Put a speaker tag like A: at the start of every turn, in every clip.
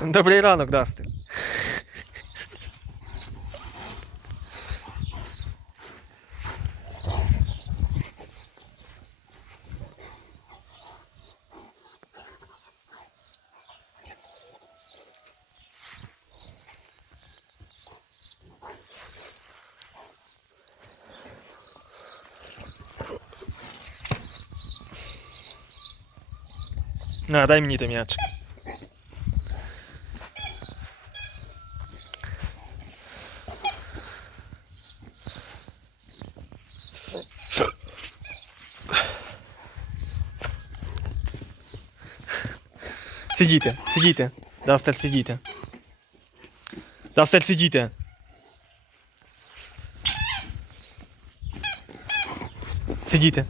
A: Добрий ранок, Дастин. На, дай мені той м'ячик. Сидіте, сидіте. Дастер, сидіте. Дастер, сидіте. Сидіте.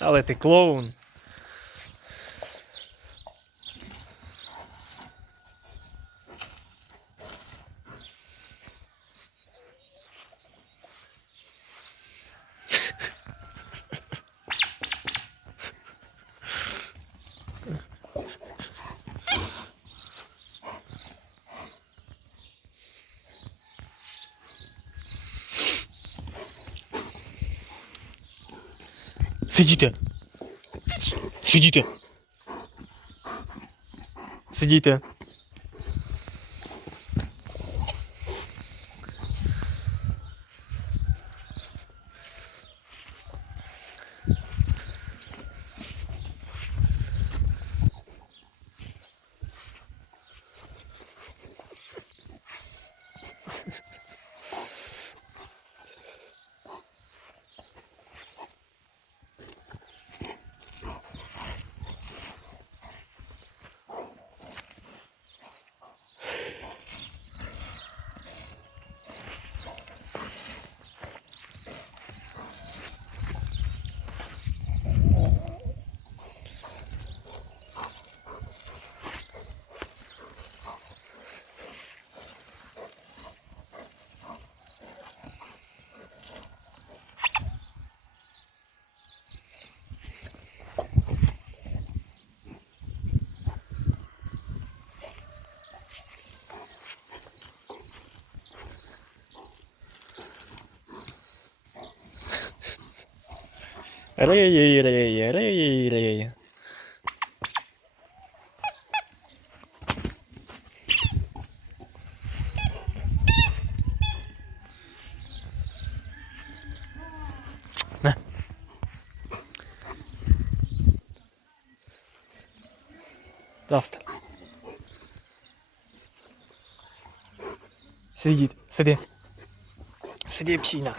A: Але ти клоун. Сидіте. Сидіте. Сидіте. Рей, рей, рей, рей. На. Даст. Сидіть, сиди. Сиди, псина.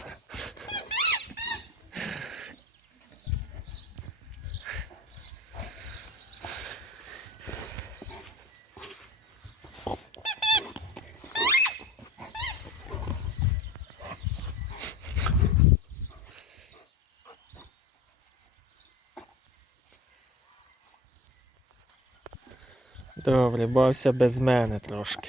A: Добре, бався без мене трошки.